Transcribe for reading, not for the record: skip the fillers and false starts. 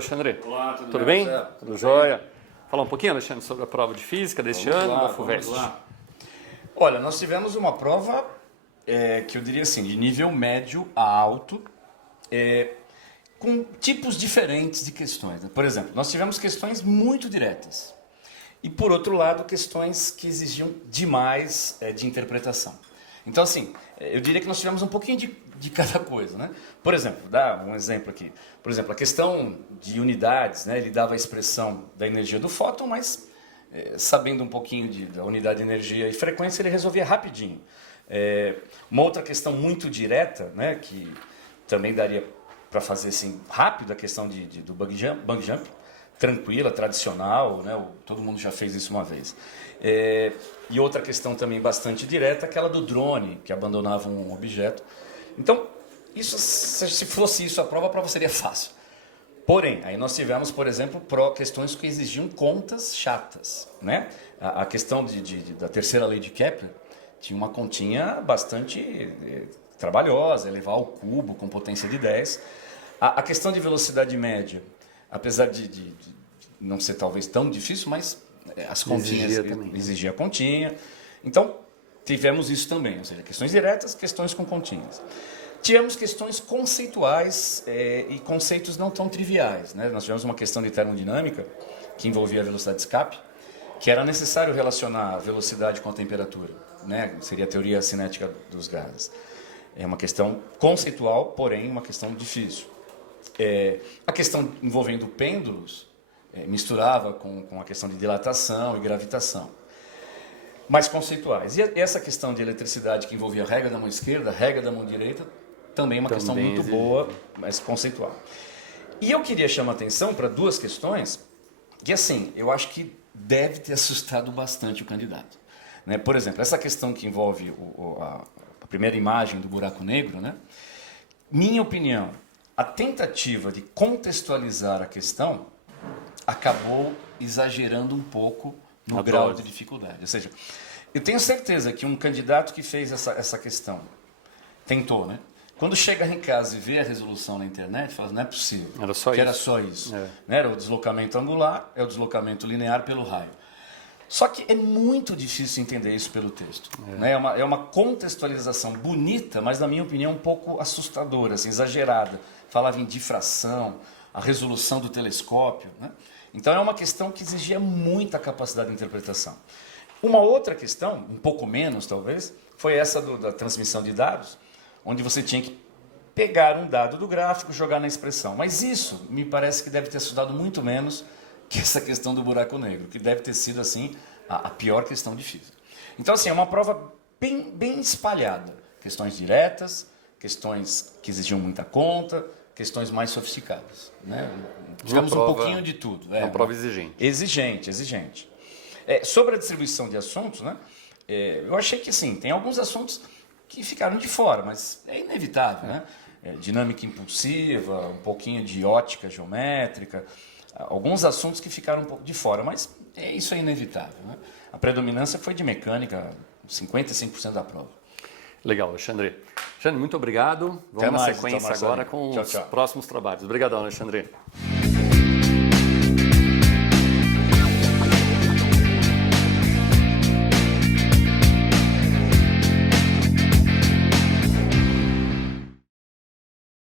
Alexandre. Olá, Tudo bem? Marcelo? Tudo jóia? Falar um pouquinho, Alexandre, sobre a prova de física deste ano da FUVEST. Vamos lá. Olha, nós tivemos uma prova que eu diria assim, de nível médio a alto, com tipos diferentes de questões. Por exemplo, nós tivemos questões muito diretas. E, por outro lado, questões que exigiam demais de interpretação. Então, assim, eu diria que nós tivemos um pouquinho de cada coisa, né? Por exemplo, dá um exemplo aqui. Por exemplo, a questão de unidades, né? Ele dava a expressão da energia do fóton, mas sabendo um pouquinho da unidade de energia e frequência, ele resolvia rapidinho. Uma outra questão muito direta, né? Que também daria para fazer assim rápido, a questão do bungee jump, tranquila, tradicional, né? Todo mundo já fez isso uma vez. E outra questão também bastante direta, aquela do drone, que abandonava um objeto. Então, isso, se fosse isso a prova seria fácil. Porém, aí nós tivemos, por exemplo, questões que exigiam contas chatas, né? A questão da terceira lei de Kepler tinha uma continha bastante trabalhosa, elevar ao cubo com potência de 10. A questão de velocidade média, apesar de não ser talvez tão difícil, mas as continhas exigia a continha. Então, tivemos isso também, ou seja, questões diretas, questões com continhas. Tivemos questões conceituais e conceitos não tão triviais, né? Nós tivemos uma questão de termodinâmica que envolvia a velocidade de escape, que era necessário relacionar a velocidade com a temperatura, né? Seria a teoria cinética dos gases. É uma questão conceitual, porém uma questão difícil. A questão envolvendo pêndulos misturava com a questão de dilatação e gravitação, mais conceituais. E essa questão de eletricidade que envolvia a regra da mão esquerda, a regra da mão direita, também uma questão muito boa, mas conceitual. E eu queria chamar a atenção para duas questões que, assim, eu acho que deve ter assustado bastante o candidato, né? Por exemplo, essa questão que envolve a primeira imagem do buraco negro, né? Minha opinião, a tentativa de contextualizar a questão acabou exagerando um pouco no grau de dificuldade. Ou seja, eu tenho certeza que um candidato que fez essa questão, tentou, né? Quando chega em casa e vê a resolução na internet, fala, não é possível. Era só isso. Né? Era o deslocamento angular, é o deslocamento linear pelo raio. Só que é muito difícil entender isso pelo texto. Né? É uma contextualização bonita, mas, na minha opinião, um pouco assustadora, assim, exagerada. Falava em difração, a resolução do telescópio, né? Então, é uma questão que exigia muita capacidade de interpretação. Uma outra questão, um pouco menos talvez, foi essa da transmissão de dados, onde você tinha que pegar um dado do gráfico e jogar na expressão. Mas isso me parece que deve ter assustado muito menos que essa questão do buraco negro, que deve ter sido assim a pior questão de física. Então, assim, é uma prova bem espalhada. Questões diretas, questões que exigiam muita conta, questões mais sofisticadas, né? Tivemos um pouquinho de tudo. Uma prova exigente. Exigente. Sobre a distribuição de assuntos, né? Eu achei que, sim, tem alguns assuntos que ficaram de fora, mas é inevitável, né? Dinâmica impulsiva, um pouquinho de ótica geométrica, alguns assuntos que ficaram um pouco de fora, mas isso é inevitável, né? A predominância foi de mecânica, 55% da prova. Legal, Alexandre. Alexandre, muito obrigado. Vamos na sequência agora com os próximos trabalhos. Obrigadão, Alexandre.